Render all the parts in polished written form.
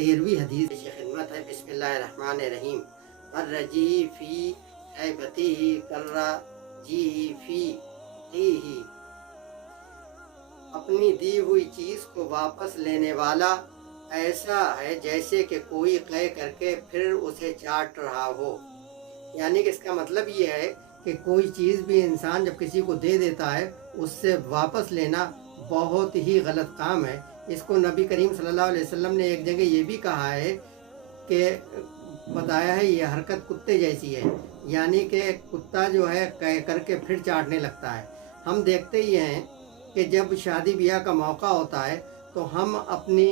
13ویں حدیث خدمت ہے۔ بسم اللہ الرحمن الرحیم۔ الرجی فی حیبتہ کالرجی فی قیہ، اپنی دی ہوئی چیز کو واپس لینے والا ایسا ہے جیسے کہ کوئی قے کر کے پھر اسے چاٹ رہا ہو۔ یعنی کہ اس کا مطلب یہ ہے کہ کوئی چیز بھی انسان جب کسی کو دے دیتا ہے اس سے واپس لینا بہت ہی غلط کام ہے۔ اس کو نبی کریم صلی اللہ علیہ وسلم نے ایک جگہ یہ بھی کہا ہے کہ بتایا ہے یہ حرکت کتے جیسی ہے، یعنی کہ کتا جو ہے قے کر کے پھر چاٹنے لگتا ہے۔ ہم دیکھتے ہی ہیں کہ جب شادی بیاہ کا موقع ہوتا ہے تو ہم اپنی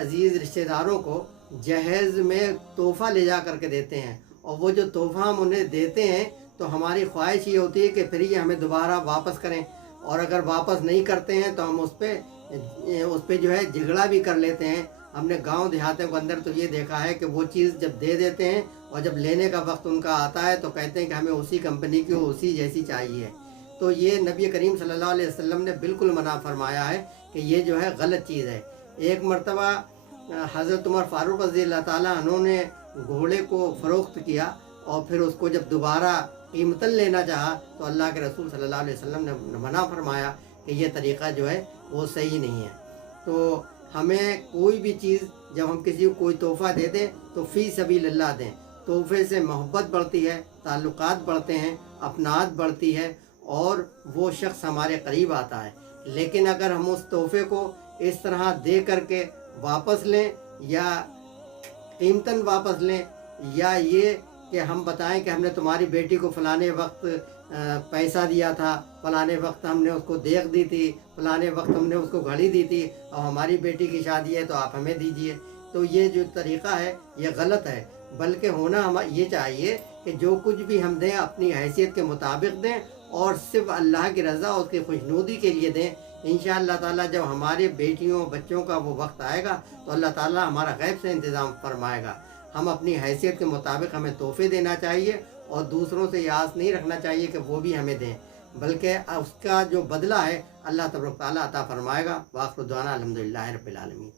عزیز رشتہ داروں کو جہیز میں تحفہ لے جا کر کے دیتے ہیں، اور وہ جو تحفہ ہم انہیں دیتے ہیں تو ہماری خواہش یہ ہوتی ہے کہ پھر یہ ہمیں دوبارہ واپس کریں، اور اگر واپس نہیں کرتے ہیں تو ہم اس پہ جو ہے جھگڑا بھی کر لیتے ہیں۔ ہم نے گاؤں دیہاتوں کے اندر تو یہ دیکھا ہے کہ وہ چیز جب دے دیتے ہیں اور جب لینے کا وقت ان کا آتا ہے تو کہتے ہیں کہ ہمیں اسی کمپنی کی اسی جیسی چاہیے۔ تو یہ نبی کریم صلی اللہ علیہ وسلم نے بالکل منع فرمایا ہے کہ یہ جو ہے غلط چیز ہے۔ ایک مرتبہ حضرت عمر فاروق رضی اللہ تعالیٰ عنہ نے گھوڑے کو فروخت کیا، اور پھر اس کو جب دوبارہ قیمتاً لینا چاہا تو اللہ کے رسول صلی اللہ علیہ وسلم نے منع فرمایا کہ یہ طریقہ جو ہے وہ صحیح نہیں ہے۔ تو ہمیں کوئی بھی چیز جب ہم کسی کو کوئی تحفہ دے دیں تو فی سبیل اللہ دیں۔ تحفے سے محبت بڑھتی ہے، تعلقات بڑھتے ہیں، اپناعت بڑھتی ہے، اور وہ شخص ہمارے قریب آتا ہے۔ لیکن اگر ہم اس تحفے کو اس طرح دے کر کے واپس لیں، یا قیمتاً واپس لیں، یا یہ کہ ہم بتائیں کہ ہم نے تمہاری بیٹی کو فلانے وقت پیسہ دیا تھا، فلانے وقت ہم نے اس کو دیغ دی تھی، فلانے وقت ہم نے اس کو گھڑی دی تھی، اور ہماری بیٹی کی شادی ہے تو آپ ہمیں دیجئے، تو یہ جو طریقہ ہے یہ غلط ہے۔ بلکہ ہونا ہمیں یہ چاہیے کہ جو کچھ بھی ہم دیں اپنی حیثیت کے مطابق دیں، اور صرف اللہ کی رضا اور اس کی خوشنودی کے لیے دیں۔ انشاءاللہ تعالیٰ جب ہمارے بیٹیوں بچوں کا وہ وقت آئے گا تو اللہ تعالیٰ ہمارا غیب سے انتظام فرمائے گا۔ ہم اپنی حیثیت کے مطابق ہمیں تحفے دینا چاہیے، اور دوسروں سے یہ آس نہیں رکھنا چاہیے کہ وہ بھی ہمیں دیں، بلکہ اس کا جو بدلہ ہے اللہ تبارک و تعالیٰ عطا فرمائے گا۔ وآخر دعوانا الحمدللہ رب العالمین۔